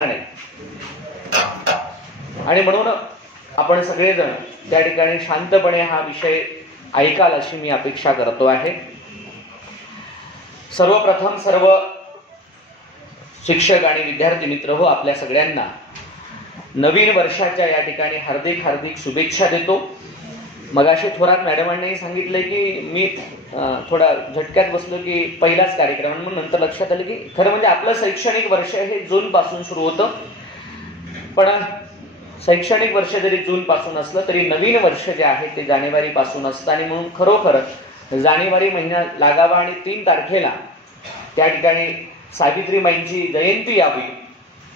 नाही. आणि म्हणून आपण सगळेजण त्या ठिकाणी शांतपणे हा विषय ऐकाल अशी मी अपेक्षा करतो आहे. सर्वप्रथम सर्व शिक्षक आणि विद्यार्थी मित्र हो, आपल्या सगळ्यांना नवीन वर्षाच्या या ठिकाणी हार्दिक हार्दिक शुभेच्छा देतो. मगाशी थोरात मॅडमांनी सांगितलं की मी थोडा झटक्यात बसलो की पहिलाच कार्यक्रम, म्हणून नंतर लक्षात आलं की खरं म्हणजे आपलं शैक्षणिक वर्ष हे जून पासून सुरू होतं. पण शैक्षणिक वर्ष जरी जून पासून असलं तरी नवीन वर्ष जे आहे ते जानेवारी पासून असतं. आणि म्हणून खरोखर जानेवारी महिना लागावा आणि 3 तारखेला त्या ठिकाणी सावित्रीमाईंची जयंती यावी,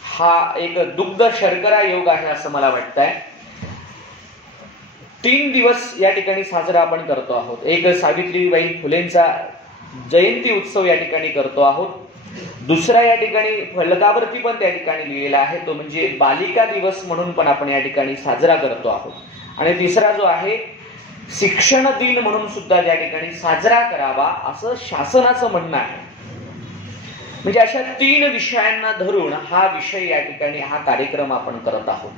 हा एक दुग्ध शर्करा योग आहे असं मला वाटतंय. 3 दिवस या ठिकाणी साजरा आपण करतो आहोत. एक सावित्रीबाई फुलेंचा जयंती उत्सव या ठिकाणी करतो आहोत. दुसरा या ठिकाणी फलकावरती पण त्या ठिकाणी लिहिलेला आहे, तो म्हणजे बालिका दिवस म्हणून पण आपण या ठिकाणी साजरा करतो आहोत. आणि तिसरा जो आहे शिक्षण दिन म्हणून सुद्धा या ठिकाणी साजरा करावा असं शासनाचं म्हणणं आहे. म्हणजे अशा 3 विषयांना धरून हा विषय या ठिकाणी हा कार्यक्रम आपण करत आहोत.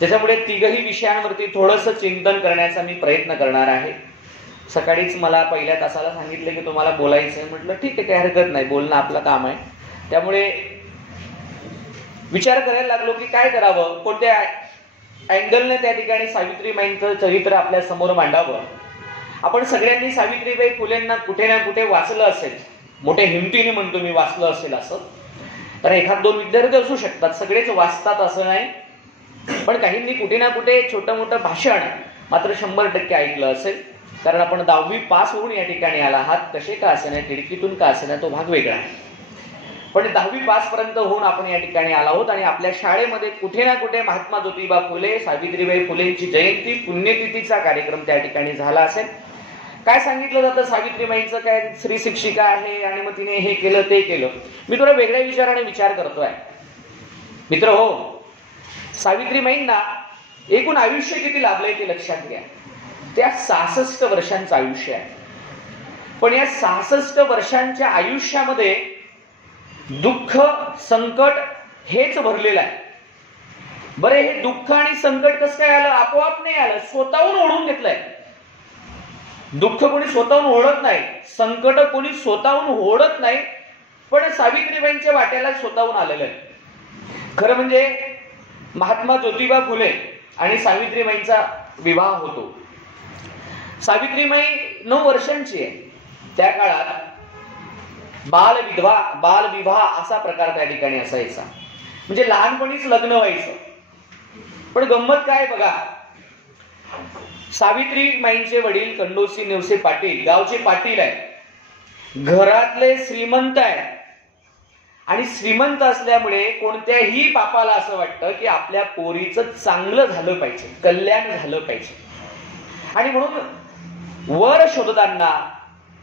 त्याच्यामुळे 3ही विषयांवरती थोडंसं चिंतन करण्याचा मी प्रयत्न करणार आहे. सकाळीच मला पहिल्या तासाला सांगितलं की तुम्हाला बोलायचंय. म्हटलं ठीक आहे, काही हरकत नाही, बोलणं आपलं काम आहे. त्यामुळे विचार करायला लागलो की काय करावं, कोणत्या अँगलने त्या ठिकाणी सावित्रीबाईंचं चरित्र आपल्या समोर मांडावं. आपण सगळ्यांनी सावित्रीबाई फुलेंना कुठे ना कुठे वाचलं असेल, मोठ्या हिमतीने म्हणतो मी वाचलं असेल असं. तर 1-2 विद्यार्थी असू शकतात, सगळेच वाचतात असं नाही. पण काहींनी कुठे ना कुठे छोटं मोठं भाषण मात्र 100% ऐकलं असेल. कारण आपण 10वी पास होऊन या ठिकाणी आला आहात, कसे का असे नाही, खिडकीतून का असे नाही, तो भाग वेगळा आहे. पण 10वी पास पर्यंत होऊन आपण या ठिकाणी आला आहोत. आणि आपल्या शाळेमध्ये कुठे ना कुठे महात्मा ज्योतिबा फुले, सावित्रीबाई फुलेंची जयंती पुण्यतिथीचा कार्यक्रम त्या ठिकाणी झाला असेल. काय सांगितलं जातं, सावित्रीबाईंचं काय स्त्री शिक्षिका आहे आणि मग तिने हे केलं ते केलं. मी थोडा वेगळ्या विचाराने विचार करतोय मित्र हो. सावित्रीबाईंना एकूण आयुष्य किती लाभलंय ते लक्षात घ्या. त्या 66 वर्षांचं आयुष्य आहे. पण या 66 वर्षांच्या आयुष्यामध्ये दुःख संकट हेच भरलेलं आहे. बरं, हे दुःख आणि संकट कसं काय आलं? आपोआप नाही आलं, स्वतःहून ओढून घेतलंय. दुःख कोणी स्वतःहून ओढत नाही, संकट कोणी स्वतःहून ओढत नाही. पण सावित्रीबाईंच्या वाट्याला स्वतःहून आलेलं आहे. खरं म्हणजे महात्मा ज्योतिबा फुले आणि सावित्रीबाईंचा विवाह होतो. सावित्रीबाई 9 वर्षांची आहे. त्या काळात बालविवाह असा प्रकार त्या ठिकाणी असायचा. म्हणजे लहानपणीच लग्न व्हायचं. पण गंमत काय बघा, सावित्रीबाईंचे वडील कंडोसी नेवसे पाटील गावचे पाटील आहे, घरातले श्रीमंत आहे. आणि श्रीमंत असल्यामुळे कोणत्याही बापाला असं वाटतं की आपल्या पोरीचं चांगलं झालं पाहिजे, कल्याण झालं पाहिजे. आणि म्हणून वर शोधताना,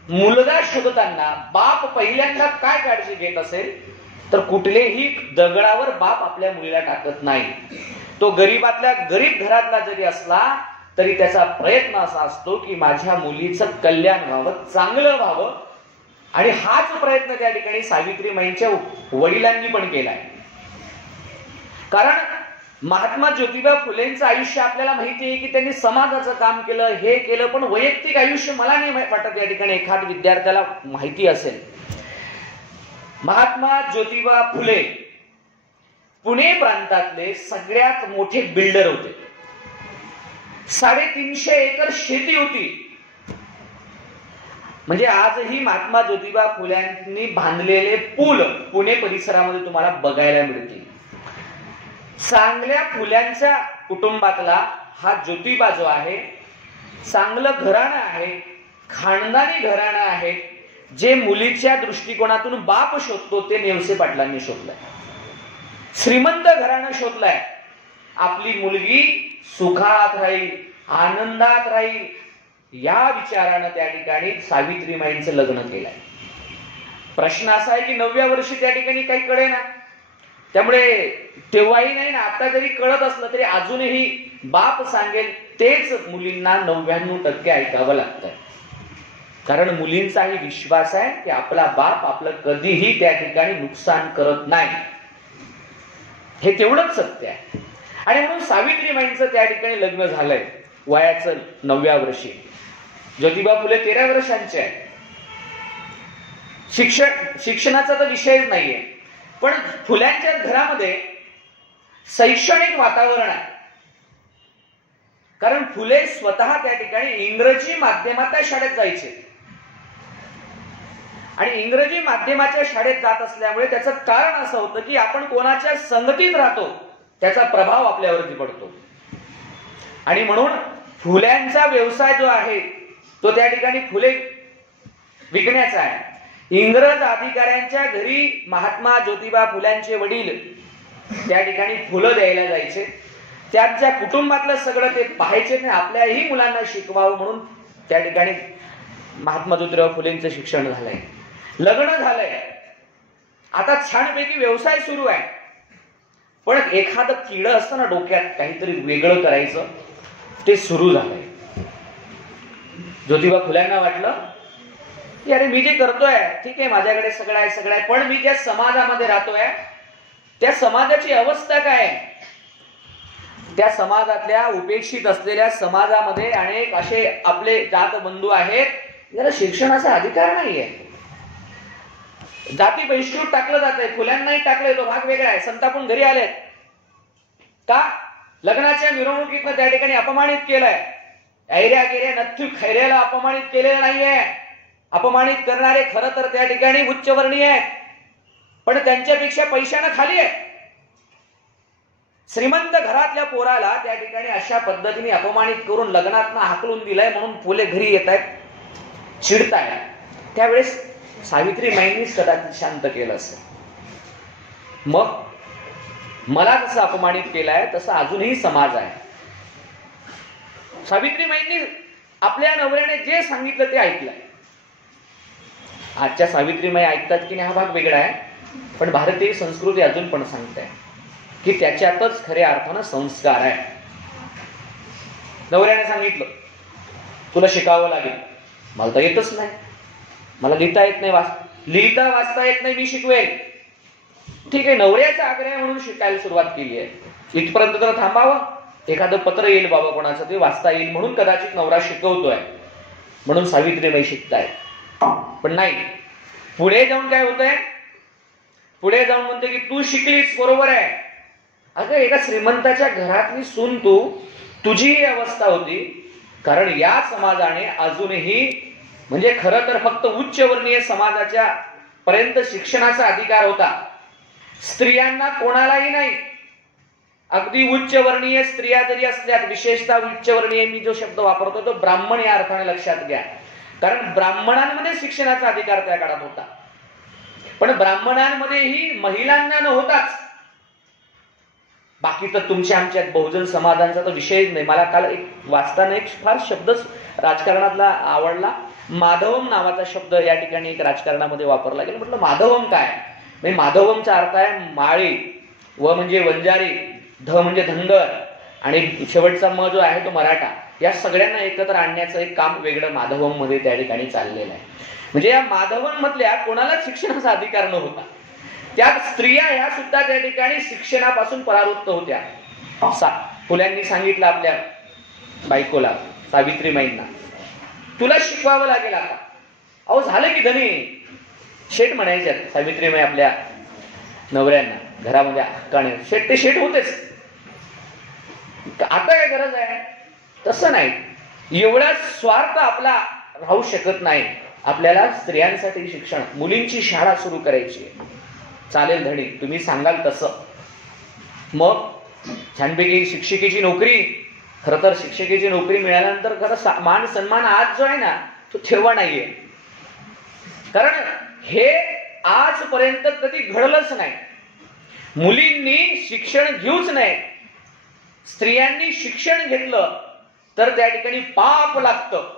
मुलगा शोधताना बाप पहिल्यांदा काय काळजी घेत असेल तर कुठलेही दगडावर बाप आपल्या मुलीला टाकत नाही. तो गरीबातल्या गरीब घरातला जरी असला तरी त्याचा प्रयत्न असा असतो की माझ्या मुलीचं कल्याण व्हावं, चांगलं व्हावं. आणि हाच प्रयत्न त्या ठिकाणी सावित्रीबाईंच्या वडिलांनी पण केलाय. कारण महात्मा ज्योतिबा फुलेंचं आयुष्य आपल्याला माहिती आहे की त्यांनी समाजाचं काम केलं, हे केलं. पण वैयक्तिक आयुष्य मला नाही वाटत या ठिकाणी एखाद विद्यार्थ्याला माहिती असेल. महात्मा ज्योतिबा फुले पुणे प्रांतातले सगळ्यात मोठे बिल्डर होते. 350 एकर शेती होती. म्हणजे आजही महात्मा ज्योतिबा फुल्यांनी बांधलेले पूल पुणे परिसरामध्ये तुम्हाला बघायला मिळतील. चांगल्या फुल्यांच्या कुटुंबातला हा ज्योतिबा जो आहे, चांगलं घराणं आहे, खानदानी घराणं आहे. जे मुलीच्या दृष्टिकोनातून बाप शोधतो ते नेवसे पाटलांनी शोधलंय. श्रीमंत घराणं शोधलंय. आपली मुलगी सुखात राहील, आनंदात राहील, या विचारानं त्या ठिकाणी सावित्रीबाईंचं लग्न केलंय. प्रश्न असा आहे की 9व्या वर्षी त्या ठिकाणी काही कळेना. त्यामुळे तेव्हाही नाही ना, आता जरी कळत असलं तरी अजूनही बाप सांगेल तेच मुलींना 99% ऐकावं लागतंय. कारण मुलींचाही विश्वास आहे की आपला बाप आपलं कधीही त्या ठिकाणी नुकसान करत नाही. हे तेवढंच सत्य आहे. आणि म्हणून सावित्रीबाईंचं त्या ठिकाणी लग्न झालंय वयाचं 9व्या वर्षी. ज्योतिबा फुले 13 वर्षांचे आहे. शिक्षणाचा तर विषयच नाहीये, पण फुल्यांच्या घरामध्ये शैक्षणिक वातावरण आहे. कारण फुले स्वतः त्या ठिकाणी इंग्रजी माध्यमाच्या शाळेत जायचे आणि इंग्रजी माध्यमाच्या शाळेत जात असल्यामुळे त्याचं कारण असं होतं की आपण कोणाच्या संगतीत राहतो त्याचा प्रभाव आपल्यावरती पडतो. आणि म्हणून फुल्यांचा व्यवसाय जो आहे तो त्या ठिकाणी फुले विकण्याचा आहे. इंग्रज अधिकाऱ्यांच्या घरी महात्मा ज्योतिबा फुल्यांचे वडील त्या ठिकाणी फुलं द्यायला जायचे. त्यांच्या कुटुंबातलं सगळं ते पाहायचे आणि आपल्याही मुलांना शिकवावं म्हणून त्या ठिकाणी महात्मा ज्योतिबा फुलेंचं शिक्षण झालंय, लग्न झालंय, आता छानपैकी व्यवसाय सुरू आहे. पण एखादं किडं असतं ना डोक्यात काहीतरी वेगळं करायचं, ते सुरू झालंय. ज्योतिबा फुल्यांना वाटलं की अरे मी जे करतोय ठीक आहे, माझ्याकडे सगळं आहे, पण मी ज्या समाजामध्ये राहतोय त्या समाजाची अवस्था काय आहे? त्या समाजातल्या उपेक्षित असलेल्या समाजामध्ये अनेक असे आपले जात बंधू आहेत ज्याला शिक्षणाचा अधिकार नाहीये. जाती बहिष्कृत टाकलं जात आहे. फुल्यांनाही टाकलंय, तो भाग वेगळा आहे. संतापून घरी आलेत का? लग्नाच्या मिरवणुकीतनं त्या ठिकाणी अपमानित केलंय. ऐऱ्या गेऱ्या नथू खैऱ्याला अपमानित केलेलं नाहीये. अपमानित करणारे खरं तर त्या ठिकाणी उच्चवर्णीय आहेत, पण त्यांच्यापेक्षा पैशानं खाली आहे. श्रीमंत घरातल्या पोराला त्या ठिकाणी अशा पद्धतीने अपमानित करून लग्नातनं हाकलून दिलंय म्हणून फुले घरी येत आहेत, चिडतायत. त्यावेळेस सावित्रीबाईंनीच कदाचित शांत केलं असं. मग मला जसं अपमानित केलाय तसं अजूनही समाज आहे. सावित्रीबाईंनी आपल्या नवऱ्याने जे सांगितलं ते ऐकलंय. आजच्या सावित्रीबाई ऐकतात की नाही हा भाग वेगळा आहे, पण भारतीय संस्कृती अजून पण सांगते की त्याच्यातच खऱ्या अर्थानं संस्कार आहे. नवऱ्याने सांगितलं तुला शिकावं लागेल. मला तर येतच नाही, मला लिहिता येत नाही, लिहिता वाचता येत नाही, मी शिकवेल. ठीक आहे, नवऱ्याचा आग्रह म्हणून शिकायला सुरुवात केली आहे. इथपर्यंत तर थांबावं, एखादं पत्र येईल बाबा कोणाचं ते वाचता येईल म्हणून कदाचित नवरा शिकवतोय म्हणून सावित्रीबाई शिकताय. पण नाही, पुढे जाऊन काय होतंय? पुढे जाऊन म्हणते की तू शिकलीस बरोबर आहे. अगं एका श्रीमंताच्या घरातली सून तू, तुझी ही अवस्था होती. कारण या समाजाने अजूनही म्हणजे खरं तर फक्त उच्चवर्णीय समाजाच्या पर्यंत शिक्षणाचा अधिकार होता. स्त्रियांना कोणालाही नाही. अगदी उच्चवर्णीय स्त्रिया जरी असल्यात, विशेषतः उच्चवर्णीय मी जो शब्द वापरतो तो ब्राह्मण या अर्थाने लक्षात घ्या. कारण ब्राह्मणांमध्ये शिक्षणाचा अधिकार त्या काळात होता, पण ब्राह्मणांमध्येही महिलांना नव्हताच. बाकी तर तुमच्या आमच्यात बहुजन समाजांचा तर विषयच नाही. मला काल एक वाचताना एक फार शब्दच राजकारणातला आवडला. माधवम नावाचा शब्द या ठिकाणी एक राजकारणामध्ये वापरला गेला. म्हटलं माधवम काय? म्हणजे माधवमचा अर्थ आहे माळी, व म्हणजे वंजारी, ध म्हणजे धनगर आणि शेवटचा म जो आहे तो मराठा. या सगळ्यांना एकत्र आणण्याचं एक काम वेगळं माधवम मध्ये त्या ठिकाणी चाललेलं आहे. म्हणजे या माधवम मधल्या कोणालाच शिक्षणाचा अधिकार नव्हता. त्यात स्त्रिया ह्या सुद्धा त्या ठिकाणी शिक्षणापासून परावृत्त होत्या. फुल्यांनी सांगितलं आपल्या बायकोला सावित्रीबाईंना तुला शिकवावं लागेल आता. अहो झालं की धनी शेठ म्हणायच्या सावित्रीबाई आपल्या नवऱ्यांना घरामध्ये हक्काने. शेठ ते शेठ होतेच. आता काय गरज आहे? तसं नाही. एवढा स्वार्थ आपला राहू शकत नाही. आपल्याला स्त्रियांसाठी शिक्षण, मुलींची शाळा सुरू करायची. चालेल धणी, तुम्ही सांगाल तसं. मग छानपैकी शिक्षिकेची नोकरी. खरं तर शिक्षिकेची नोकरी मिळाल्यानंतर खरं मान सन्मान आज जो आहे ना तो तेव्हा नाहीये. कारण हे आजपर्यंत कधी घडलंच नाही. मुलींनी शिक्षण घेऊच नाही. स्त्रियांनी शिक्षण घेतलं तर त्या ठिकाणी पाप लागतं.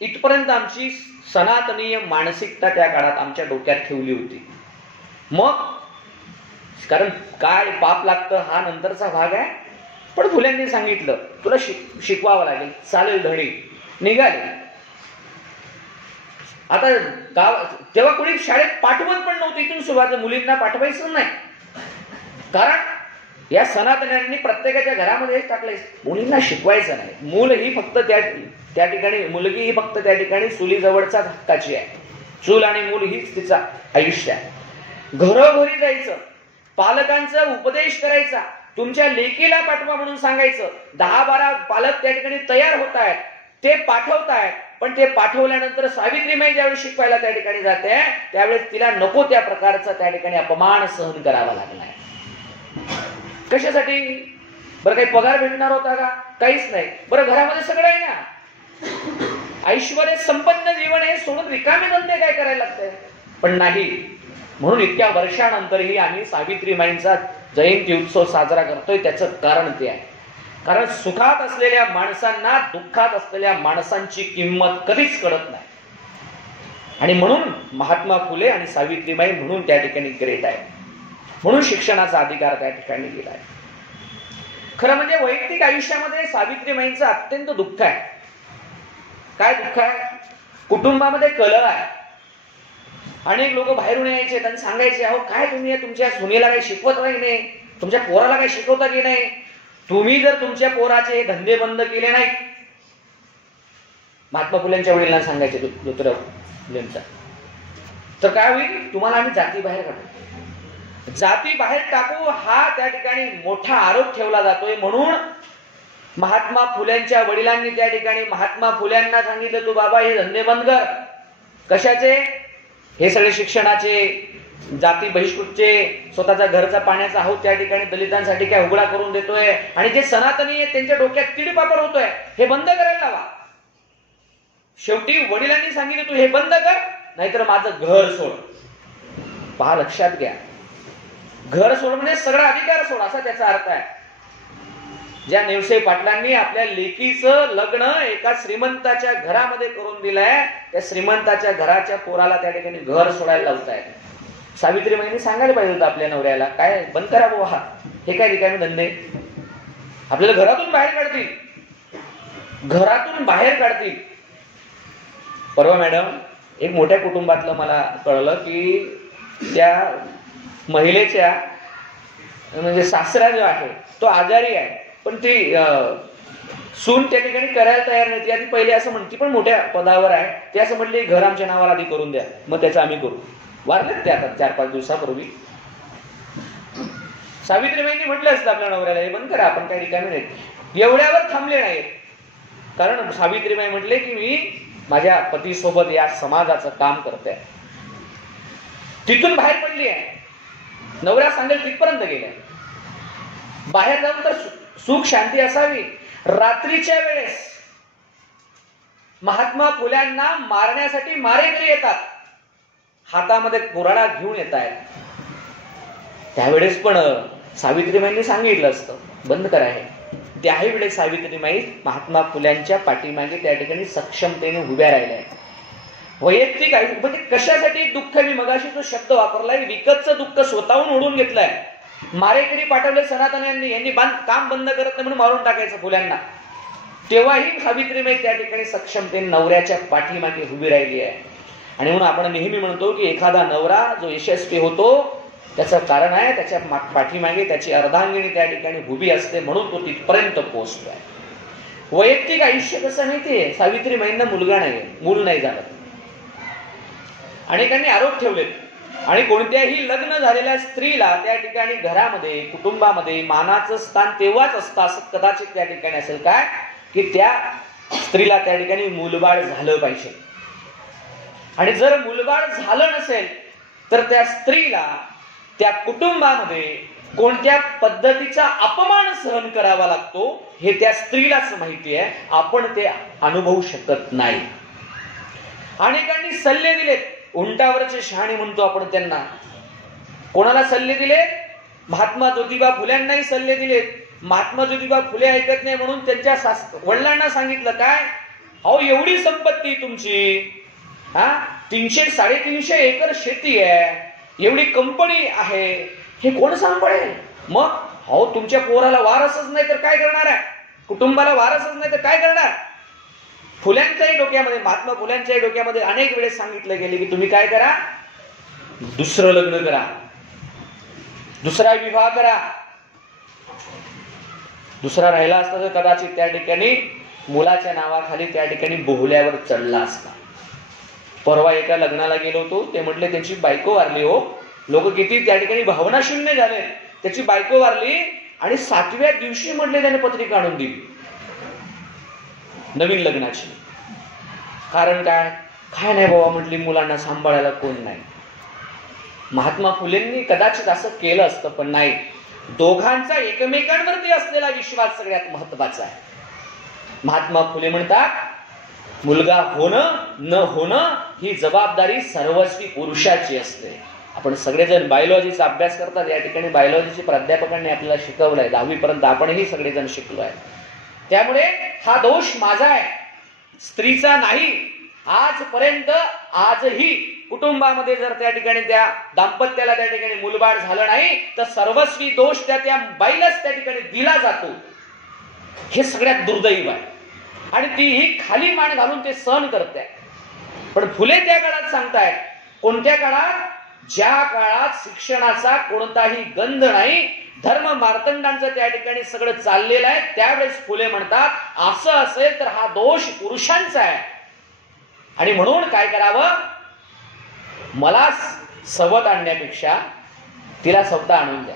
इथपर्यंत आमची सनातनीय मानसिकता त्या काळात आमच्या डोक्यात ठेवली होती. मग कारण काय पाप लागतं हा नंतरचा भाग आहे. पण फुल्यांनी सांगितलं तुला शिकवावं लागेल. चालेल धणी, निघाले. आता तेव्हा कोणी शाळेत पाठवत पण नव्हतं. इथून सुरुवात मुलींना पाठवायचं नाही. कारण या सनातन्यांनी प्रत्येकाच्या घरामध्ये हेच टाकलंय, मुलींना शिकवायचं नाही. मूल ही फक्त त्या ठिकाणी, मुलगी ही फक्त त्या ठिकाणी चुलीजवळचा हक्काची आहे. चूल आणि मूल हीच तिचा आयुष्य आहे. घरोघरी जायचं, पालकांचा उपदेश करायचा, तुमच्या लेकीला पाठवा म्हणून सांगायचं. 10-12 पालक त्या ठिकाणी तयार होत आहेत, ते पाठवतायत. पण ते पाठवल्यानंतर सावित्रीमाई ज्यावेळी शिकवायला त्या ठिकाणी जाते, त्यावेळेस तिला नको त्या प्रकारचा त्या ठिकाणी अपमान सहन करावा लागलाय. कशासाठी? बरं काही पगार भेटणार होता का? काहीच नाही. बरं घरामध्ये सगळं आहे ना, ऐश्वर्य संपन्न जीवन आहे, सोडून रिकामे धंदे काय करायला लागतंय? पण नाही. म्हणून इतक्या वर्षानंतरही आम्ही सावित्रीमाईंचा जयंती उत्सव साजरा करतोय. त्याचं कारण ते आहे, कारण सुखात असलेल्या माणसांना दुःखात असलेल्या माणसांची किंमत कधीच कळत नाही. आणि म्हणून महात्मा फुले आणि सावित्रीमाई म्हणून त्या ठिकाणी ग्रेट आहे. म्हणून शिक्षणाचा अधिकार त्या ठिकाणी दिलाय. खरं म्हणजे वैयक्तिक आयुष्यामध्ये सावित्रीमाईंचं अत्यंत दुःख आहे. काय दुःख आहे? कुटुंबामध्ये कलह आहे. अनेक लोक बाहेरून यायचे, त्यांनी सांगायचे, अहो काय तुम्ही तुमच्या सुनेला काही शिकवत नाही, तुमच्या पोराला काही शिकवता की नाही? तुम्ही जर तुमच्या पोराचे धंदे बंद केले नाही, महात्मा फुलेंच्या वडिलांना सांगायचे, ज्योतिराव फुलेंचा, तर काय होईल? तुम्हाला आम्ही जाती बाहेर काढू. जाती बाहेर टाकू हा त्या ठिकाणी मोठा आरोप ठेवला जातोय. म्हणून महात्मा फुल्यांच्या वडिलांनी त्या ठिकाणी महात्मा फुल्यांना सांगितलं, तू बाबा हे धंदे बंद कर. कशाचे? हे सगळे शिक्षणाचे, जाती बहिष्कृतचे, स्वतःचा घरचा पाण्याचा हाऊस त्या ठिकाणी दलितांसाठी काय उघडा करून देतोय, आणि जे सनातनी आहे त्यांच्या डोक्यात तिडपापर होतोय, हे बंद करायला लावा. शेवटी वडिलांनी सांगितलं, तू हे बंद कर, नाहीतर माझं घर सोड. पहा, लक्षात घ्या, घर सोड म्हणजे सगळा अधिकार सोड असा त्याचा अर्थ आहे. ज्या नेवसे पाटलांनी आपल्या लेकीचं लग्न एका श्रीमंताच्या घरामध्ये करून दिलंय, त्या श्रीमंताच्या घराच्या पोराला त्या ठिकाणी घर सोडायला लावताय. सावित्रीमाईंनी सांगायला पाहिजे होतं आपल्या नवऱ्याला, काय बंद करा बुवा, हे काय रिकामे धंदे, आपल्याला घरातून बाहेर काढतील, घरातून बाहेर काढतील. परवा मॅडम, एक मोठ्या कुटुंबातलं मला कळलं की त्या महिलेच्या म्हणजे सासरा जो आहे तो आजारी आहे, पण ती सून त्या ठिकाणी करायला तयार नाही. ती आधी पहिले असं म्हणती, पण मोठ्या पदावर आहे, ते असं म्हटले घर आमच्या नावावर आधी करून द्या, मग त्याचं आम्ही करू. वारलेत ते आता 4-5 दिवसापूर्वी. सावित्रीबाईंनी म्हटलं असतं आपल्या नवऱ्याला, हे बंद करा, आपण काही रिकामी नाहीत. एवढ्यावर थांबले नाहीत, कारण सावित्रीबाई म्हटले की मी माझ्या पतीसोबत या समाजाचं काम करते. तिथून बाहेर पडली आहे, नवऱ्या सांगेल तिथपर्यंत गेल्या. बाहेर जाऊन तर सुख शांती असावी. रात्रीच्या वेळेस महात्मा फुल्यांना मारण्यासाठी मारेकरी येतात, हातामध्ये कुऱ्हाड घेऊन येत आहेत. त्यावेळेस पण सावित्रीबाईंनी सांगितलं असतं बंद करा हे. त्याही वेळेस सावित्रीबाई महात्मा फुल्यांच्या पाठीमागे त्या ठिकाणी सक्षमतेने उभ्या राहिल्या. वैयक्तिक आयुष्य म्हणजे कशासाठी दुःख, मी मगाशी जो शब्द वापरलाय, विकतचं दुःख स्वतःहून ओढून घेतलंय. मारेकरी पाठवले सनातन्यांनी, यांनी काम बंद करत नाही म्हणून मारून टाकायचं फुल्यांना. तेव्हाही सावित्रीबाई त्या ठिकाणी सक्षमतेने नवऱ्याच्या पाठीमागे उभी राहिली आहे. आणि म्हणून आपण नेहमी म्हणतो की एखादा नवरा जो यशस्वी होतो त्याचं कारण आहे त्याच्या पाठीमागे त्याची अर्धांगिनी त्या ठिकाणी उभी असते, म्हणून तो तिथपर्यंत पोहोचतोय. वैयक्तिक आयुष्य कसं माहितीये, सावित्रीबाईंना मुलगा नाही, मूल नाही झालं. अनेकांनी आरोप ठेवलेत, आणि कोणत्याही लग्न झालेल्या स्त्रीला त्या ठिकाणी घरामध्ये कुटुंबामध्ये मानाचं स्थान तेव्हाच असतं असं कदाचित त्या ठिकाणी असेल काय, की त्या स्त्रीला त्या ठिकाणी मूलबाळ झालं पाहिजे. आणि जर मूलबाळ झालं नसेल तर त्या स्त्रीला त्या कुटुंबामध्ये कोणत्या पद्धतीचा अपमान सहन करावा लागतो हे त्या स्त्रीलाच माहिती आहे, आपण ते अनुभवू शकत नाही. अनेकांनी सल्ले दिलेत, उंटावरचे शहाणे म्हणतो आपण त्यांना. कोणाला सल्ले दिलेत? महात्मा ज्योतिबा फुल्यांनाही सल्ले दिलेत. महात्मा ज्योतिबा फुले ऐकत नाही म्हणून त्यांच्या वडिलांना सांगितलं काय, अहो एवढी संपत्ती तुमची, 300-350 एकर शेती आहे, एवढी कंपनी आहे, हे कोण सांभाळेल? मग अहो तुमच्या पोराला वारसच नाही तर काय करणार आहे, कुटुंबाला वारसच नाही तर काय करणार? फुल्यांच्याही डोक्यामध्ये, महात्मा फुल्यांच्याही डोक्यामध्ये अनेक वेळेस सांगितलं गेले की तुम्ही काय करा, दुसरं लग्न करा, दुसरा विवाह करा. दुसरा राहिला असता तर कदाचित त्या ठिकाणी मुलाच्या नावाखाली त्या ठिकाणी बोहल्यावर चढला असता. परवा एका लग्नाला गेलो होतो, ते म्हटले त्यांची बायको वारली हो. लोक किती त्या ठिकाणी भावनाशून्य झाले. त्याची बायको वारली आणि 7व्या दिवशी म्हटले त्याने पत्रिका आणून दिली नवीन लग्नाची. कारण काय? काय नाही बाबा म्हटली, मुलांना सांभाळायला कोण नाही. महात्मा फुलेंनी कदाचित असं केलं असतं, पण नाही. दोघांचा एकमेकांवरती असलेला विश्वास सगळ्यात महत्वाचा आहे. महात्मा फुले म्हणतात मुलगा होणं न होणं ही जबाबदारी सर्वस्वी पुरुषाची असते. आपण सगळेजण बायोलॉजीचा अभ्यास करतात, या ठिकाणी बायोलॉजीचे प्राध्यापकांनी आपल्याला शिकवलंय. 10वी पर्यंत आपणही सगळेजण शिकलोय. त्यामुळे हा दोष माझा आहे, स्त्रीचा नाही. आजपर्यंत आजही कुटुंबामध्ये जर त्या ठिकाणी त्या दाम्पत्याला त्या ठिकाणी मुलबाळ झालं नाही तर सर्वस्वी दोष त्या बाईलाच त्या ठिकाणी दिला जातो. हे सगळ्यात दुर्दैव आहे आणि तीही खाली मान घालून ते सहन करते. पण फुले त्या काळात सांगतायत, कोणत्या काळात? ज्या काळात शिक्षणाचा कोणताही गंध नाही, धर्म मार्तंडांचं त्या ठिकाणी सगळं चाललेलं आहे, त्यावेळेस फुले म्हणतात असं असेल तर हा दोष पुरुषांचा आहे. आणि म्हणून काय करावं? मला सवत आणण्यापेक्षा तिला सवता आणून द्या,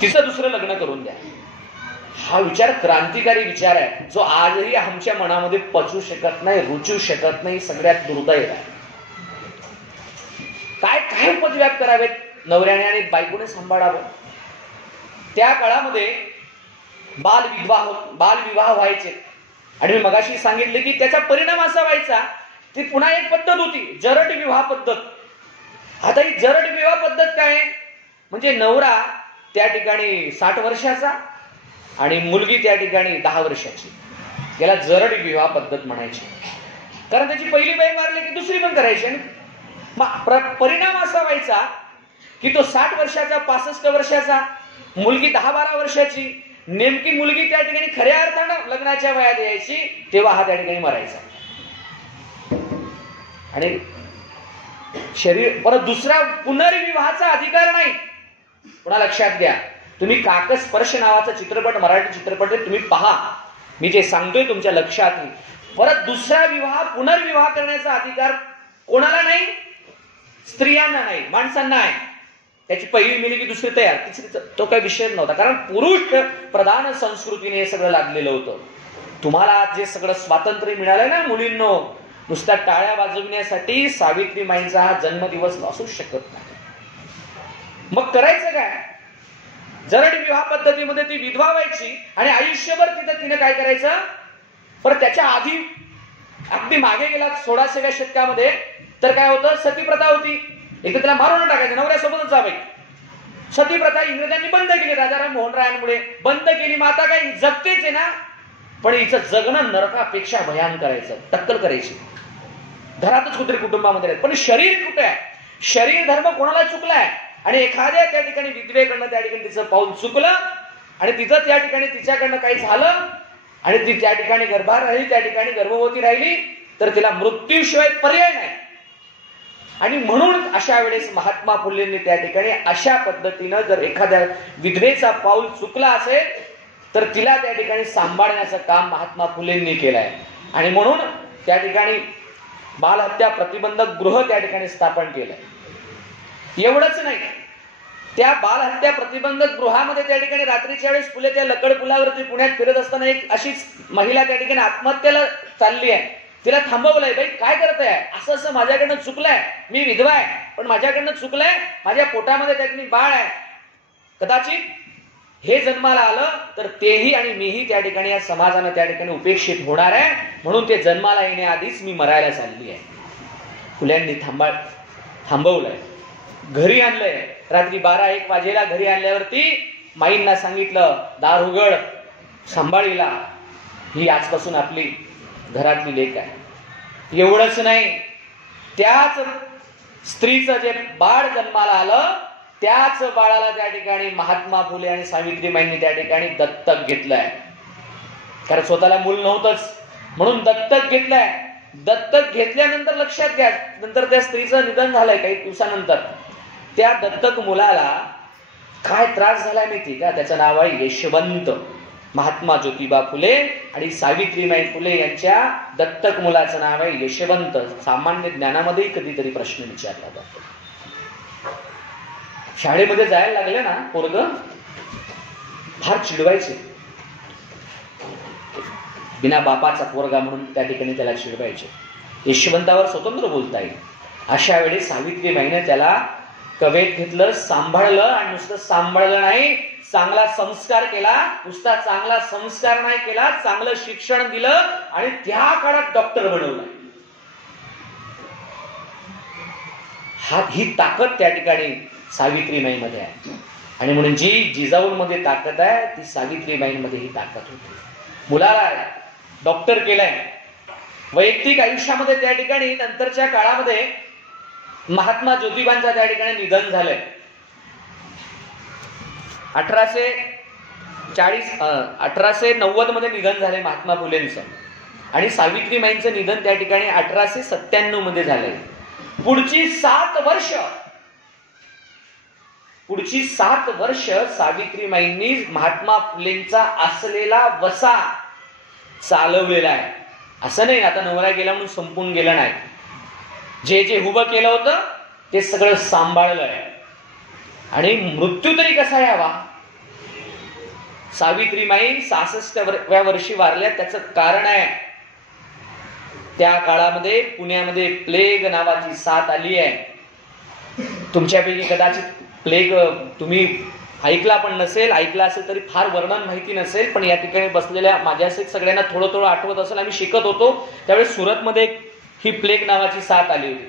तिचं दुसरं लग्न करून द्या. हा विचार क्रांतिकारी विचार आहे, जो आजही आमच्या मनामध्ये पचू शकत नाही, रुचू शकत नाही. सगळ्यात दुर्दैव आहे. काय काय उपद्व्याप करावेत नवऱ्याने आणि बायकोने सांभाळावं. त्या काळामध्ये बालविवाह व्हायचे आणि मी मगाशी सांगितले की त्याचा परिणाम असा व्हायचा, ती पुन्हा एक पद्धत होती, जरट विवाह पद्धत. आता ही जरट विवाह पद्धत काय? म्हणजे नवरा त्या ठिकाणी 60 वर्षाचा आणि मुलगी त्या ठिकाणी 10 वर्षाची. याला जरट विवाह पद्धत म्हणायची. कारण त्याची पहिली बाई मारली की दुसरी पण करायची. आणि परिणाम असा व्हायचा की तो 60 वर्षाचा 65 वर्षाचा, मुलगी 10-12 वर्षाची. नेमकी मुलगी त्या ठिकाणी खऱ्या अर्थानं लग्नाच्या वयात यायची तेव्हा हा त्या ठिकाणी मरायचा. आणि शरीर परत दुसरा पुनर्विवाहाचा अधिकार नाही. पुन्हा लक्षात घ्या, तुम्ही काकस्पर्श नावाचा चित्रपट, मराठी चित्रपट तुम्ही पहा. मी जे सांगतोय तुमच्या लक्षात येईल. परत दुसरा विवाह पुनर्विवाह करण्याचा अधिकार कोणाला नाही? स्त्रियांना नाही, माणसांना आहे. त्याची पहिली मिली की दुसरी तयार, तिसरी तो काही विषय नव्हता. कारण पुरुष प्रधान संस्कृतीने हे सगळं लागलेलं होतं. तुम्हाला जे सगळं स्वातंत्र्य मिळालं ना मुलींनो, नुसत्या टाळ्या वाजवण्यासाठी सावित्रीमाईंचा हा जन्मदिवस असूच शकत नाही. मग करायचं काय? जरट विवाह पद्धतीमध्ये ती विधवा व्हायची आणि आयुष्यभर तिने काय करायचं? पण त्याच्या आधी अगदी मागे गेला 16व्या शतकामध्ये तर काय होतं? सतीप्रथा होती. एक तर तिला मारून टाकायचं, नवऱ्यासोबतच जावे. सतीप्रथा इंग्रजांनी बंद केली, राजाराम मोहन रायांमुळे बंद केली. माता काही जगतेच आहे ना, पण हिचं जगणं नरकापेक्षा भयान करायचं, टक्कल करायची. घरातच कुठे कुटुंबामध्ये, पण शरीर कुठे आहे? शरीर धर्म कोणाला चुकलाय? आणि एखाद्या त्या ठिकाणी विधवेकडनं त्या ठिकाणी तिचं पाऊल चुकलं आणि तिचं त्या ठिकाणी तिच्याकडनं काही झालं आणि ती त्या ठिकाणी गर्भार राहिली, त्या ठिकाणी गर्भवती राहिली, तर तिला मृत्यूशिवाय पर्याय नाही. आणि म्हणून अशा वेळेस महात्मा फुलेंनी त्या ठिकाणी अशा पद्धतीनं जर एखाद्या विधवेचा पाऊल चुकला असेल तर तिला त्या ठिकाणी सांभाळण्याचं काम महात्मा फुलेंनी केलंय. आणि म्हणून त्या ठिकाणी बालहत्या प्रतिबंधक गृह त्या ठिकाणी स्थापन केलंय. एवढंच नाही, त्या बालहत्या प्रतिबंधक गृहामध्ये त्या ठिकाणी रात्रीच्या वेळेस फुले त्या लकड पुलावरती पुण्यात फिरत असताना एक अशीच महिला त्या ठिकाणी आत्महत्येला चालली आहे. तिला थांबवलंय, बाई काय करताय? असं असं माझ्याकडनं चुकलंय, मी विधवा आहे पण माझ्याकडनं चुकलंय, माझ्या पोटामध्ये त्या ठिकाणी बाळ आहे, कदाचित हे जन्माला आलं तर तेही आणि मीही त्या ठिकाणी या समाजानं त्या ठिकाणी उपेक्षित होणार आहे, म्हणून ते जन्माला येण्याआधीच मी मरायला चालली आहे. फुल्यांनी थांबवलंय, घरी आणलंय. रात्री 12-1 वाजेला घरी आणल्यावरती माईंना सांगितलं, दार उघड, सांभाळीला, ही आजपासून आपली घरातली लेक आहे. एवढंच नाही, त्याच स्त्रीचं जे बाळ जन्माला आलं त्याच बाळाला त्या ठिकाणी महात्मा फुले आणि सावित्रीबाईंनी त्या ठिकाणी दत्तक घेतलंय. कारण स्वतःला मूल नव्हतंच म्हणून दत्तक घेतलंय. दत्तक घेतल्यानंतर लक्षात घ्या, नंतर त्या स्त्रीचं निधन झालंय काही दिवसानंतर. त्या दत्तक मुलाला काय त्रास झालाय माहिती का? त्याचं नाव आहे यशवंत. महात्मा ज्योतिबा फुले आणि सावित्रीबाई फुले यांच्या दत्तक मुलाचं नाव आहे यशवंत. सामान्य ज्ञानामध्ये कधीतरी प्रश्न विचारला जातो. शाळेमध्ये जायला लागले ना पोरग, फार चिडवायचे. बिना बापाचा पोरगा म्हणून त्या ठिकाणी त्याला चिडवायचे. यशवंतावर स्वतंत्र बोलता येईल. अशा वेळी सावित्रीबाईने त्याला कवेत घेतलं, सांभाळलं. आणि नुसतं सांभाळलं नाही, चांगला संस्कार केला. नुसता चांगला संस्कार नाही केला, चांगलं शिक्षण दिलं आणि त्या काळात डॉक्टर बनवलं. ही ताकद त्या ठिकाणी सावित्रीबाईंमध्ये आहे. आणि म्हणून जी जिजाऊंमध्ये ताकद आहे ती सावित्रीबाईंमध्ये ही ताकद होती. मुलाला डॉक्टर केलाय. वैयक्तिक आयुष्यामध्ये त्या ठिकाणी नंतरच्या काळामध्ये महात्मा ज्योतिबांच्या त्या ठिकाणी निधन झालंय. 1890 मध्ये निधन झालंय महात्मा फुलेंचं. आणि सावित्रीबाईंचं निधन त्या ठिकाणी 1897 मध्ये झालंय. पुढची 7 वर्ष सावित्रीबाईंनी महात्मा फुलेंचा असलेला वसा चालवलेला आहे. असं नाही आता नवरा गेला म्हणून संपून गेला नाही. जे जे उभं केलं होतं ते सगळं सांभाळलं आहे. आणि मृत्यू तरी कसा यावा? सावित्रीबाई 66व्या वर्षी वारल्या. त्याचं कारण आहे, त्या काळामध्ये पुण्यामध्ये प्लेग नावाची साथ आली आहे. तुमच्यापैकी कदाचित प्लेग तुम्ही ऐकला पण नसेल, ऐकला असेल तरी फार वर्णन माहिती नसेल. पण या ठिकाणी बसलेल्या माझ्या सगळ्यांना थोडं थोडं आठवत असेल. आम्ही शिकत होतो त्यावेळेस सुरतमध्ये ही प्लेग नावाची साथ आली होती.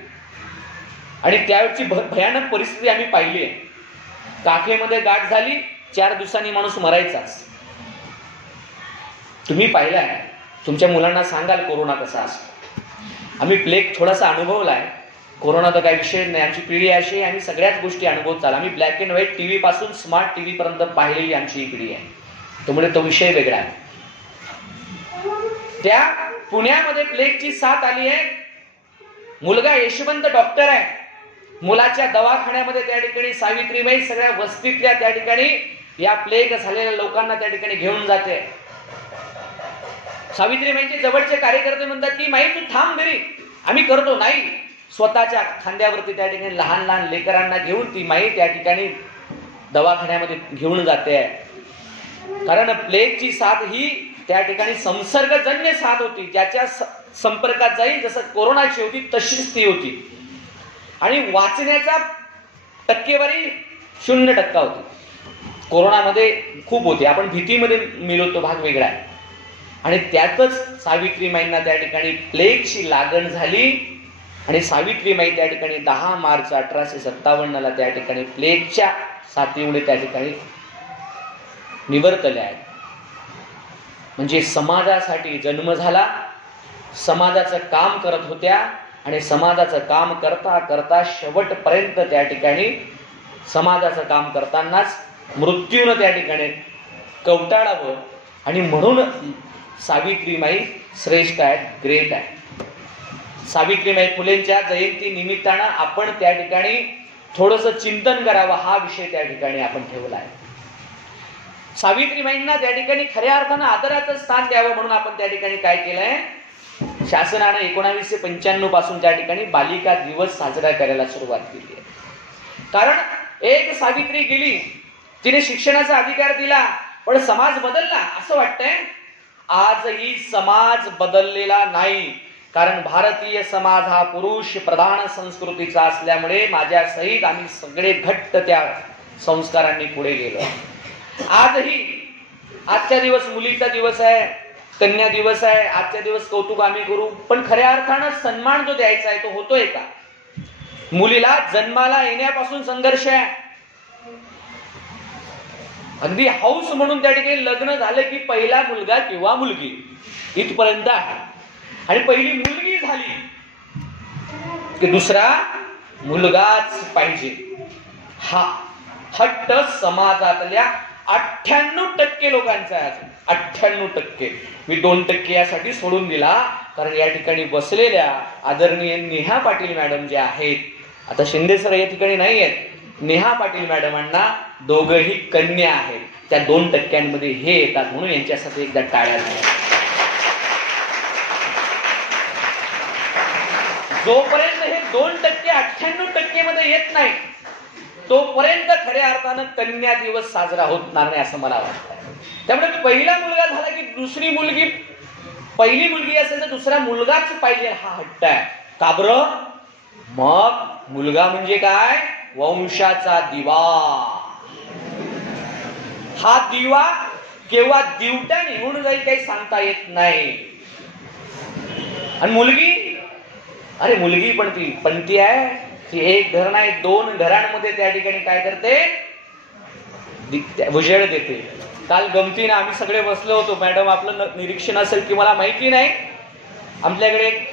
आणि त्यावेळची भयानक परिस्थिती आम्ही पाहिली आहे. काखेमध्ये गाठ झाली, 4 दिवसांनी माणूस मरायचाच. तुम्ही पाहिलाय, तुमच्या मुलांना सांगाल कोरोना कसा असतो. आम्ही प्लेग थोडासा अनुभवलाय. कोरोना तर काही विषय नाही. आमची पिढी अशी आहे, आम्ही सगळ्याच गोष्टी अनुभवत चालू. आम्ही ब्लॅक अँड व्हाईट टीव्ही पासून स्मार्ट टीव्ही पर्यंत पाहिलेली आमची ही पिढी आहे. त्यामुळे तो विषय वेगळा आहे. त्या पुण्यामध्ये प्लेगची साथ आली आहे. मुलगा यशवंत डॉक्टर आहे. मुलाच्या दवाखान्यामध्ये त्या ठिकाणी सावित्रीबाई सगळ्या वस्तीतल्या त्या ठिकाणी या प्लेग झालेल्या लोकांना त्या ठिकाणी घेऊन जाते. सावित्रीबाईंचे जवळचे कार्यकर्ते म्हणतात की माई तू थांब घरी, आम्ही करतो. नाही, स्वतःच्या खांद्यावरती त्या ठिकाणी लहान लहान लेकरांना घेऊन ती माई त्या ठिकाणी दवाखान्यामध्ये घेऊन जाते. कारण प्लेगची साथ ही त्या ठिकाणी संसर्गजन्य साथ होती. ज्याच्या संपर्कात जाईल, जसं कोरोनाची होती तशीच ती होती. आणि वाचण्याचा टक्केवारी 0% होती. कोरोनामध्ये खूप होती. आपण भीतीमध्ये मिळवतो, भाग वेगळा आहे. आणि त्यातच सावित्रीबाईंना त्या ठिकाणी प्लेगची लागण झाली. आणि सावित्रीबाई त्या ठिकाणी 10 मार्च 1857 त्या ठिकाणी प्लेगच्या साथीमुळे त्या ठिकाणी निवर्तल्या आहेत. म्हणजे समाजासाठी जन्म झाला, समाजाचं काम करत होत्या. आणि समाजाचं काम करता करता शेवटपर्यंत त्या ठिकाणी समाजाचं काम करतानाच मृत्यूनं त्या ठिकाणी कवटाळावं. आणि म्हणून सावित्रीबाई श्रेष्ठ आहेत, ग्रेट आहे. सावित्रीबाई फुलेंच्या जयंती निमित्तानं आपण त्या ठिकाणी थोडंसं चिंतन करावं, हा विषय त्या ठिकाणी आपण ठेवला आहे. सावित्रीबाईंना त्या ठिकाणी खऱ्या अर्थानं आदराचं स्थान द्यावं म्हणून आपण त्या ठिकाणी काय केलंय, शासनानं 1995 पासून त्या ठिकाणी बालिका दिवस साजरा करायला सुरुवात केली आहे. कारण एक सावित्री गेली, तिने शिक्षणाचा अधिकार दिला, पण समाज बदलला असं वाटतंय. आजही समाज बदललेला नाही. कारण भारतीय समाज हा पुरुष प्रधान संस्कृतीचा असल्यामुळे माझ्या सहित आम्ही सगळे घट्ट त्या संस्कारांनी पुढे गेलो. आजही आजच्या दिवस मुलीचा दिवस आहे, कन्या दिवस आहे. आजच्या दिवस कौतुक आम्ही करू, पण खऱ्या अर्थानं सन्मान जो द्यायचा आहे तो होतोय का? मुलीला जन्माला येण्यापासून संघर्ष आहे. अगदी हौस म्हणून त्या ठिकाणी लग्न झालं की पहिला मुलगा किंवा मुलगी इथपर्यंत आहे. आणि पहिली मुलगी झाली की दुसरा मुलगाच पाहिजे. हा हट्ट समाजातल्या 98% लोकांचा आहे. 98%. मी 2% यासाठी सोडून दिला, कारण या ठिकाणी बसलेल्या आदरणीय नेहा पाटील मॅडम जे आहेत, आता शिंदे सर या ठिकाणी नाही आहेत, नेहा पाटील मॅडमांना दोघही कन्या आहेत. त्या 2% हे येतात, म्हणून यांच्यासाठी एकदा टाळ्या झाल्या. जोपर्यंत हे 2% 98% मध्ये येत नाही तोपर्यंत खऱ्या अर्थानं कन्या दिवस साजरा होणार नाही असं मला वाटतं. त्यामुळे पहिला मुलगा झाला की दुसरी मुलगी, पहिली मुलगी असेल तर दुसरा मुलगाच पाहिजे हा हट्ट आहे. का बरं? मग मुलगा म्हणजे काय? वंशाचा दिवा. हा दिवा केव्हा दिवट्या निघून जाईल काही सांगता येत नाही. आणि मुलगी, अरे मुलगी पण ती पंथी आहे, ती एक घर नाही 2 घरांमध्ये त्या ठिकाणी काय करते? उजेड देते. काल गमतीनं आम्ही सगळे बसलो होतो. मॅडम आपलं निरीक्षण असेल की मला माहिती नाही, आमच्याकडे एक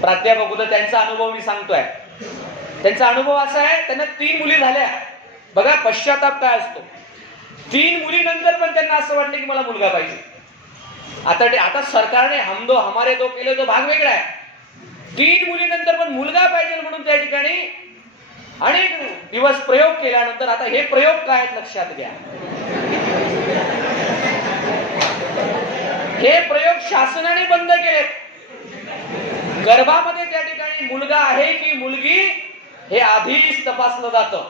प्राध्यापक होता, त्यांचा अनुभव मी सांगतोय. त्यांचा अनुभव असा आहे, त्यांना 3 मुली झाल्या. बघा पश्चाताप काय असतो. 3 मुलीनंतर पण त्यांना असं वाटलं की मला मुलगा पाहिजे. आता सरकारने हम दो हमारे दो केले तो भाग वेगळा आहे. 3 मुलीनंतर पण मुलगा पाहिजे म्हणून त्या ठिकाणी अनेक दिवस प्रयोग केल्यानंतर आता हे प्रयोग काय आहेत लक्षात घ्या. हे प्रयोग शासनाने बंद केलेत. गर्भामध्ये त्या ठिकाणी मुलगा आहे की मुलगी हे आधीच तपासलं जातं.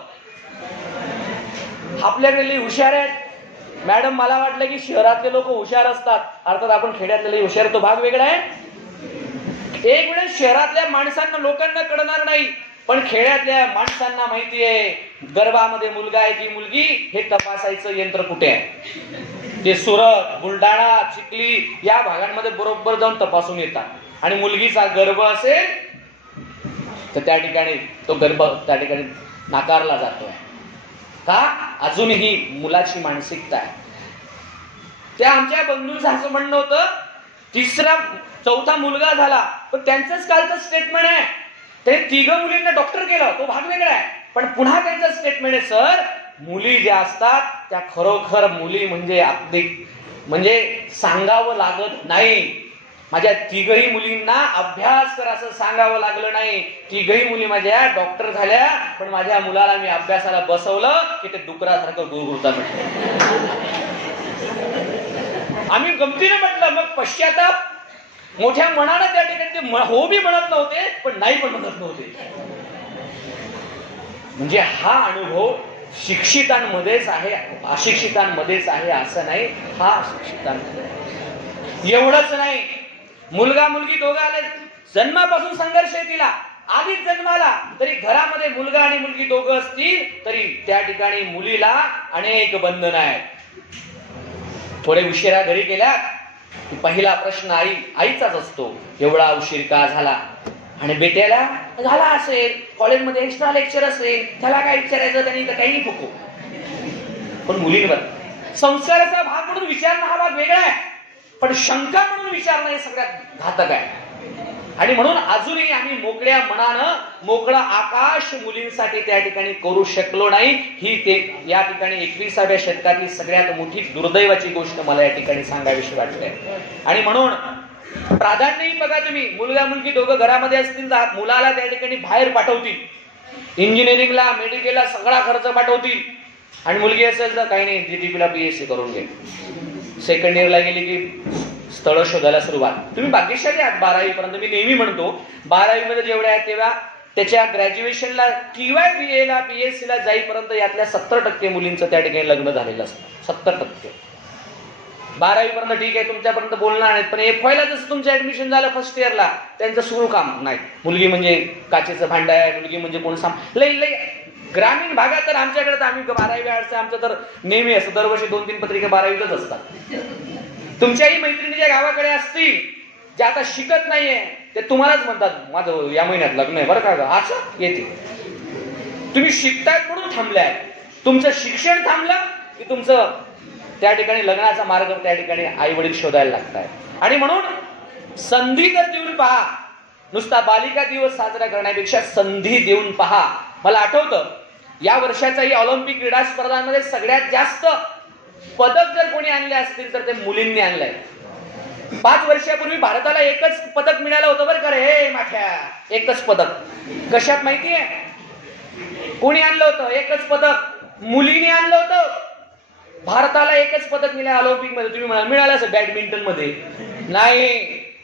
आपल्याकडे हुशार आहेत मॅडम. मला वाटलं की शहरातले लोक हुशार असतात, अर्थात आपण खेड्यातले हुशार, तो भाग वेगळा आहे. एक वेळेस शहरातल्या माणसांना लोकांना कळणार नाही, पण खेड्यातल्या माणसांना माहिती आहे गर्भामध्ये मुलगा आहे की मुलगी हे तपासायचं यंत्र कुठे आहे. ते सुरत, बुलढाणा, चिखली या भागांमध्ये बरोबर जाऊन तपासून येतात. आणि मुलगीचा गर्भ असेल तर त्या ठिकाणी तो गर्भ त्या ठिकाणी नाकारला जातोय. का? अजूनही मुलाची मानसिकता आहे. त्या आमच्या बंधूंचं असं म्हणणं होतं, 3रा 4था मुलगा झाला पण त्यांचंच कालचं स्टेटमेंट आहे, ते 3 मुलींना डॉक्टर केलं, तो भाग वेगळा आहे. पण पुन्हा त्यांचं स्टेटमेंट आहे, सर मुली ज्या असतात त्या खरोखर मुली म्हणजे अगदी म्हणजे सांगावं लागत नाही. माझ्या 3ही मुलींना अभ्यास कर असं सांगावं लागलं नाही. 3ही मुली माझ्या डॉक्टर झाल्या, पण माझ्या मुलाला मी अभ्यासाला बसवलं की ते डुकरासारखं गुरगुरता म्हटलं. आम्ही गमतीने म्हटलं मग पश्चाताप मोठ्या मनानं त्या ठिकाणी ते हो बी म्हणत नव्हते पण नाही पण म्हणत नव्हते. म्हणजे हा अनुभव शिक्षितांमध्येच आहे, अशिक्षितांमध्येच आहे असं नाही. हा शिक्षितांमध्ये. एवढंच नाही, मुलगा मुलगी दोघं आले, जन्मापासून संघर्ष आहे तिला. आधीच जन्माला तरी घरामध्ये मुलगा आणि मुलगी दोघं असतील तरी त्या ठिकाणी मुलीला अनेक बंधन आहेत. थोडे उशिरा घरी गेल्यात की पहिला प्रश्न आईचाच असतो, एवढा उशीर का झाला? आणि बेट्याला झाला असेल कॉलेजमध्ये एक्स्ट्रा लेक्चर असेल, त्याला काय विचारायचं त्यांनी तर काही फुको. पण मुलींवर संस्काराचा भाग म्हणून विचारणं हा भाग वेगळा आहे, पण शंका म्हणून विचारणं हे सगळ्यात घातक आहे. आणि म्हणून अजूनही आम्ही मोकळ्या मनानं मोकळा आकाश मुलींसाठी त्या ठिकाणी करू शकलो नाही. ही ते या ठिकाणी 21व्या शतकातली सगळ्यात मोठी दुर्दैवाची गोष्ट मला या ठिकाणी सांगावीशी वाटते. आणि म्हणून प्राधान्यही बघा तुम्ही, मुलगा मुलगी दोघं घरामध्ये असतील तर मुलाला त्या ठिकाणी बाहेर पाठवतील, इंजिनिअरिंगला मेडिकलला सगळा खर्च पाठवतील. आणि मुलगी असेल तर काही नाही, जीडीपीला BSc करून घे. सेकंड इयरला गेली की स्थळ शोधायला सुरुवात. तुम्ही भाग्यशाली आहात 12वी पर्यंत. मी नेहमी म्हणतो 12वी मध्ये जेवढे आहेत तेव्हा त्याच्या ग्रॅज्युएशनला किंवा BA ला BSc ला जाईपर्यंत यातल्या 70% मुलींचं त्या ठिकाणी लग्न झालेलं असतं. 70%. 12वी पर्यंत ठीक आहे, तुमच्यापर्यंत बोलणार नाहीत, पण FY ला जसं तुमचं ऍडमिशन झालं फर्स्ट इयरला त्यांचं सुरू काम नाही. मुलगी म्हणजे काचेचं भांड आहे, मुलगी म्हणजे कोण लई ग्रामीण भागात तर आमच्याकडे तर आम्ही 12वी आर्ट्स आमचं तर नेहमी असं दरवर्षी 2-3 पत्रिका 12वीतच असतात. तुमच्याही मैत्रिणी ज्या गावाकडे असतील ज्या आता शिकत नाहीये ते तुम्हालाच म्हणतात माझं या महिन्यात लग्न आहे बरं का, असं येते. तुम्ही शिकतायत म्हणून थांबलाय, तुमचं शिक्षण थांबलं की तुमचं त्या ठिकाणी लग्नाचा मार्ग त्या ठिकाणी आई वडील शोधायला लागतात. आणि म्हणून संधी तर देऊन पहा, नुसता बालिका दिवस साजरा करण्यापेक्षा संधी देऊन पहा. मला आठवतं या वर्षाच्याही ऑलिम्पिक क्रीडा स्पर्धांमध्ये सगळ्यात जास्त पदक जर कोणी आणले असतील तर ते मुलींनी आणलंय. 5 वर्षापूर्वी भारताला एकच पदक मिळालं होतं बरं का रे, हे माठ्या, एकच पदक. कशात माहितीये कोणी आणलं होतं? एकच पदक. मुलीने आणलं होतं. भारताला एकच पदक मिळालं ऑलिम्पिक मध्ये. तुम्ही म्हणाल मिळालं असं बॅडमिंटन मध्ये, नाही,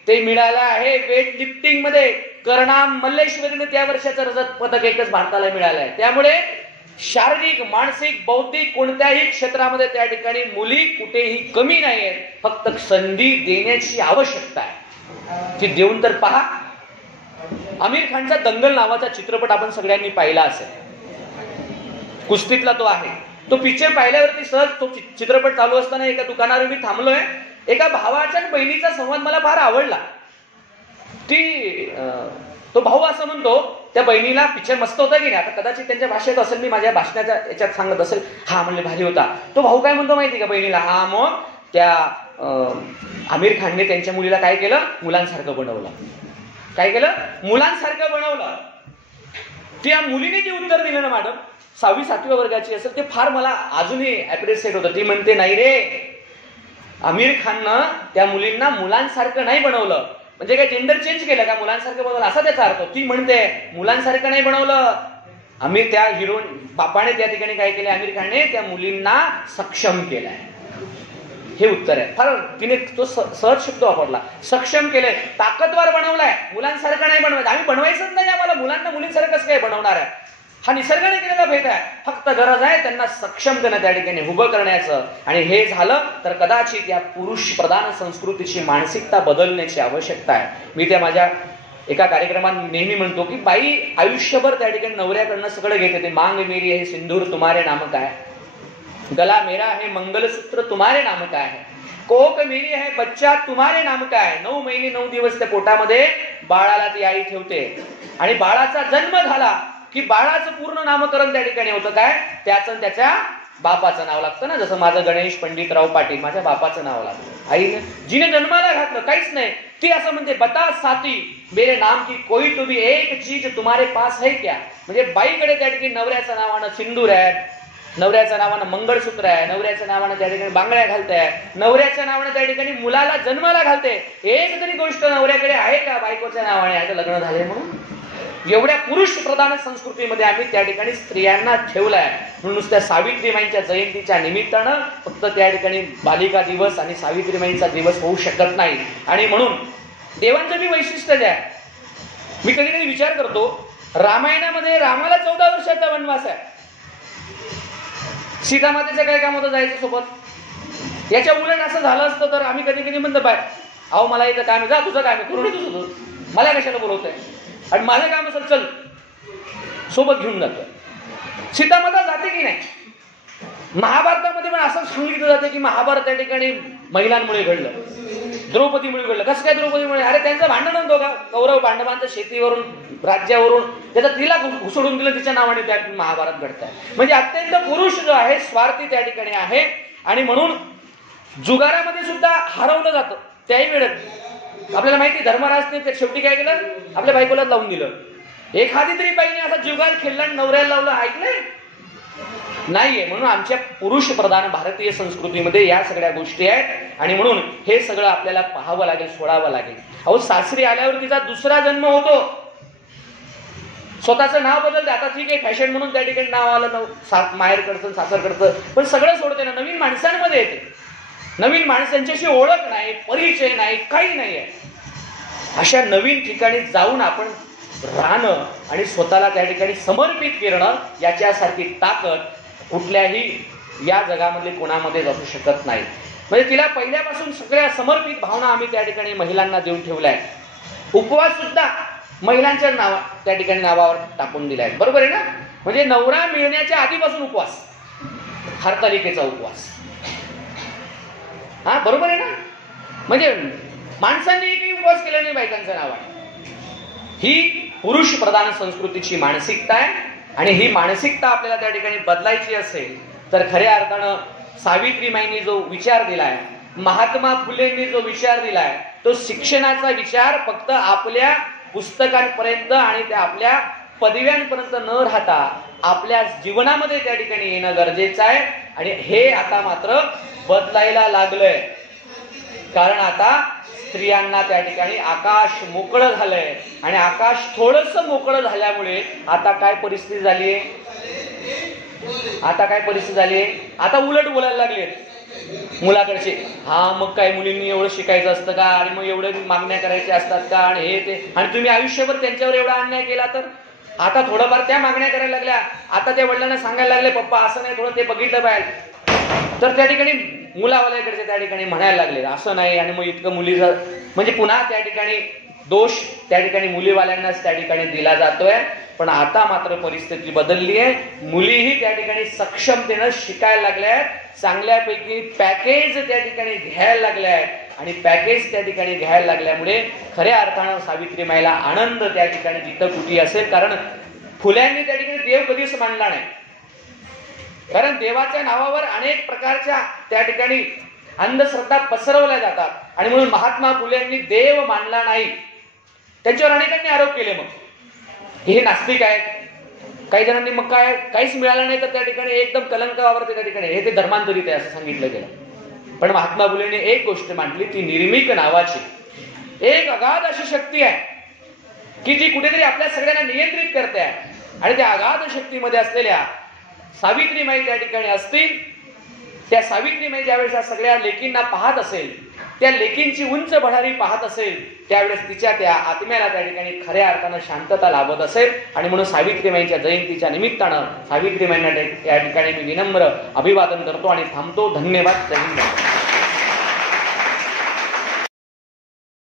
ते मिळालं आहे वेट लिफ्टिंग मध्ये. कर्णा मल्लेश्वरीने त्या वर्षाचं रजत पदक एकच भारताला मिळालं आहे. त्यामुळे शारीरिक, मानसिक, बौद्धिक कोणत्याही क्षेत्रामध्ये त्या ठिकाणी मुली कुठेही कमी नाही आहेत. फक्त संधी देण्याची आवश्यकता आहे. ती देऊन तर पहा. आमिर खानचा दंगल नावाचा चित्रपट आपण सगळ्यांनी पाहिला असेल. कुस्तीतला तो आहे. तो पिक्चर पाहिल्यावरती सहज तो चित्रपट चालू असताना एका दुकानावर मी थांबलोय. एका भावाच्या आणि बहिणीचा संवाद मला फार आवडला. तो भाऊ असं म्हणतो त्या बहिणीला, पिक्चर मस्त होता की नाही, आता कदाचित त्यांच्या भाषेत असेल, मी माझ्या भाषणाच्या याच्यात सांगत असेल, हा म्हणले भारी होता. तो भाऊ काय म्हणतो माहिती का बहिणीला, हा मग त्या आमिर खानने त्यांच्या मुलीला काय केलं, मुलांसारखं बनवलं. काय केलं, मुलांसारखं बनवलं. त्या मुलीने जे उत्तर दिलं ना मॅडम, 6वी-7वी वर्गाची असेल, ते फार मला अजूनही अप्रिशिएट होतं. ती म्हणते, नाही रे, आमिर खाननं त्या मुलींना मुलांसारखं नाही बनवलं. म्हणजे काय जेंडर चेंज केलं का, मुलांसारखं बनवलं असा त्याचा अर्थ. ती म्हणते मुलांसारखं नाही बनवलं, आमिर त्या हिरोईन बापाने त्या ठिकाणी काय केलं, आमिर खानने त्या मुलींना सक्षम केलंय. हे उत्तर आहे. फार तिने तो सहज शब्द वापरला, सक्षम केलंय, ताकदवर बनवलाय, मुलांसारखं नाही बनवायचं. आम्ही बनवायचंच नाही, आम्हाला मुलांना मुलींसारखंच काय बनवणार आहे. हा निसर्गाने केलेला भेद आहे. फक्त गरज आहे त्यांना सक्षम करणं, त्या ठिकाणी उभं करण्याचं. आणि हे झालं तर कदाचित या पुरुष प्रधान संस्कृतीची मानसिकता बदलण्याची आवश्यकता आहे. मी त्या माझ्या एका कार्यक्रमात नेहमी म्हणतो की बाई आयुष्यभर त्या ठिकाणी नवऱ्याकडनं सगळं घेते. ते मांग मेरी है सिंदूर तुम्हारे नाम का है, गला मेरा है मंगलसूत्र तुम्हारे नाम का है, कोक मेरी है बच्चा तुम्हारे नाम का है. 9 महिने 9 दिवस त्या पोटामध्ये बाळाला ती आई ठेवते. आणि बाळाचा जन्म झाला की बाळाचं पूर्ण नामकरण त्या ठिकाणी होतं काय, त्याचं त्याच्या बापाचं नाव लागतं ना. जसं माझं गणेश पंडितराव पाटील, माझ्या बापाचं नाव लागतं. आईने जिने जन्माला घातलं काहीच नाही, ती असं म्हणते, बता साथी मेरे नाम की कोई तो भी एक चीज तुम्हारे पास है क्या. म्हणजे बाईकडे त्या ठिकाणी नवऱ्याच्या नावानं सिंदूर आहे, नवऱ्याच्या नावानं मंगळसूत्र आहे, नवऱ्याच्या नावानं त्या ठिकाणी बांगड्या घालते, नवऱ्याच्या नावानं त्या ठिकाणी मुलाला जन्माला घालते. एक तरी गोष्ट नवऱ्याकडे आहे का बायकोच्या नावाने, आहे लग्न झाले म्हणून. एवढ्या पुरुष प्रधान संस्कृतीमध्ये आम्ही त्या ठिकाणी स्त्रियांना ठेवलाय. म्हणून नुसत्या सावित्रीबाईंच्या जयंतीच्या निमित्तानं फक्त त्या ठिकाणी बालिका दिवस आणि सावित्रीबाईंचा दिवस होऊ शकत नाही. आणि म्हणून देवांचं मी वैशिष्ट्य आहे. मी कधी कधी विचार करतो, रामायणामध्ये रामाला 14 वर्षाचा वनवास आहे. सीतामातेचं काय काम होतं जायचं सोबत. याच्या उलट असं झालं असतं तर आम्ही कधी कधी म्हणतो, बाय अहो मला इथं काम आहे, जा तुझं काम आहे, करून तुझं, मला कशाला बोलवतंय, आणि माझं काम असेल चल सोबत घेऊन जातो. सीतामाता जाते की नाही. महाभारतामध्ये पण असं सांगितलं जातं की महाभारत त्या ठिकाणी महिलांमुळे घडलं, द्रौपदीमुळे घडलं. कसं काय द्रौपदीमुळे, अरे त्यांचं भांडण होतं का, कौरव पांडवांचं शेतीवरून राज्यावरून, त्याचा तिला घुसडून दिलं, तिच्या नावाने त्या महाभारत घडत आहे. म्हणजे अत्यंत पुरुष जो आहे स्वार्थी त्या ठिकाणी आहे. आणि म्हणून जुगारामध्ये सुद्धा हरवलं जातं. त्याही वेळेत आपल्याला माहिती, धर्मराजने शेवटी काय केलं, आपल्या बायकोला लावून दिलं. एखादी तरी बाईने असा जुगार खेळला आणि नवऱ्याला लावलं, ऐकलंय नाहीये. म्हणून आमच्या पुरुष प्रधान भारतीय संस्कृतीमध्ये या सगळ्या गोष्टी आहेत. आणि म्हणून हे सगळं आपल्याला पाहावं लागेल, सोडावं लागेल. अहो सासरी आल्यावर तिचा दुसरा जन्म होतो. स्वतःचं नाव बदलते. आता ठीक आहे फॅशन म्हणून त्या ठिकाणी नाव आलं, माहेरकडचं सासरकडचं, पण सगळं सोडते ना, नवीन माणसांमध्ये येते. नवीन माणसांच्याशी ओळख नाही, परिचय नाही, काही नाही आहे. अशा नवीन ठिकाणी जाऊन आपण राहणं आणि स्वतःला त्या ठिकाणी समर्पित करणं, याच्यासारखी ताकद कुठल्याही या जगामधले कोणामध्येच असू शकत नाही. म्हणजे तिला पहिल्यापासून सगळ्या समर्पित भावना आम्ही त्या ठिकाणी महिलांना देऊन ठेवलाय. उपवास सुद्धा महिलांच्या त्या ठिकाणी नावावर टाकून दिलाय. बरोबर आहे ना. म्हणजे नवरा मिळण्याच्या आधीपासून उपवास, हरतालिकेचा उपवास, हा बरोबर आहे ना. म्हणजे माणसांनी एकही उपवास केला नाही बायकांच्या नावाने. ही पुरुष प्रधान संस्कृतीची मानसिकता आहे. आणि ही मानसिकता आपल्याला त्या ठिकाणी बदलायची असेल तर खऱ्या अर्थानं सावित्रीबाईंनी जो विचार दिलाय, महात्मा फुलेंनी जो विचार दिलाय, तो शिक्षणाचा विचार फक्त आपल्या पुस्तकांपर्यंत आणि त्या आपल्या पदव्यांपर्यंत न राहता आपल्या जीवनामध्ये त्या ठिकाणी येणं गरजेचं आहे. आणि हे आता मात्र बदलायला लागलंय. कारण आता स्त्रियांना त्या ठिकाणी आकाश मोकळं झालंय. आणि आकाश थोडंसं मोकळं झाल्यामुळे आता काय परिस्थिती झालीय, आता काय परिस्थिती झाली आहे, आता उलट बोलायला लागले मुलाकडचे. हा मग काय मुलींनी एवढं शिकायचं असतं का, आणि मग एवढे मागण्या करायच्या असतात का, आणि हे ते, आणि तुम्ही आयुष्यभर त्यांच्यावर एवढा अन्याय केला तर. आता थोडंफार त्या मागण्या करायला लागल्या. आता त्या वडिलांना सांगायला लागले, पप्पा असं नाही, थोडं ते बघितलं पाहिजे. तर त्या ठिकाणी मुलावाल्याकडचे त्या ठिकाणी म्हणायला लागले असं नाही, आणि मग इतकं मुलीचं म्हणजे पुन्हा त्या ठिकाणी दोष त्या ठिकाणी मुलीवाल्यांनाच त्या ठिकाणी दिला जातोय. पण आता मात्र परिस्थिती बदलली आहे. मुलीही त्या ठिकाणी सक्षमतेनं शिकायला लागल्या आहेत, चांगल्यापैकी पॅकेज त्या ठिकाणी घ्यायला लागल्या आहेत, आणि पॅकेज त्या ठिकाणी घ्यायला लागल्यामुळे खऱ्या अर्थानं सावित्रीमाईला आनंद त्या ठिकाणी जिथं कुठे असेल. कारण फुल्यांनी त्या ठिकाणी देव कधीच मानला नाही. कारण देवाच्या नावावर अनेक प्रकारच्या त्या ठिकाणी अंधश्रद्धा पसरवल्या जातात, आणि म्हणून महात्मा फुल्यांनी देव मानला नाही. त्यांच्यावर अनेकांनी आरोप केले मग हे नास्तिक आहेत. काही जणांनी मग काय काहीच मिळालं नाही तर त्या ठिकाणी एकदम कलंक वावरते त्या ठिकाणी, हे ते धर्मांतरित आहे असं सांगितलं गेलं. पण महात्मा फुलेंनी एक गोष्ट मांडली, ती निर्मिक नावाची एक अगाध अशी शक्ती आहे की जी कुठेतरी आपल्या सगळ्यांना नियंत्रित करते आहे. आणि त्या अगाध शक्तीमध्ये असलेल्या सावित्रीमाई त्या ठिकाणी असतील. त्या सावित्रीमाई ज्यावेळेस सगळ्या लेकींना पाहत असेल, त्या लेकींची उंच भरारी पाहत असेल, त्यावेळेस तिच्या त्या आत्म्याला त्या ठिकाणी खऱ्या अर्थानं शांतता लाभत असेल. आणि म्हणून सावित्रीमाईच्या जयंतीच्या निमित्तानं सावित्रीमाईंना या ठिकाणी मी विनम्र अभिवादन करतो आणि थांबतो. धन्यवाद. जय हिंद.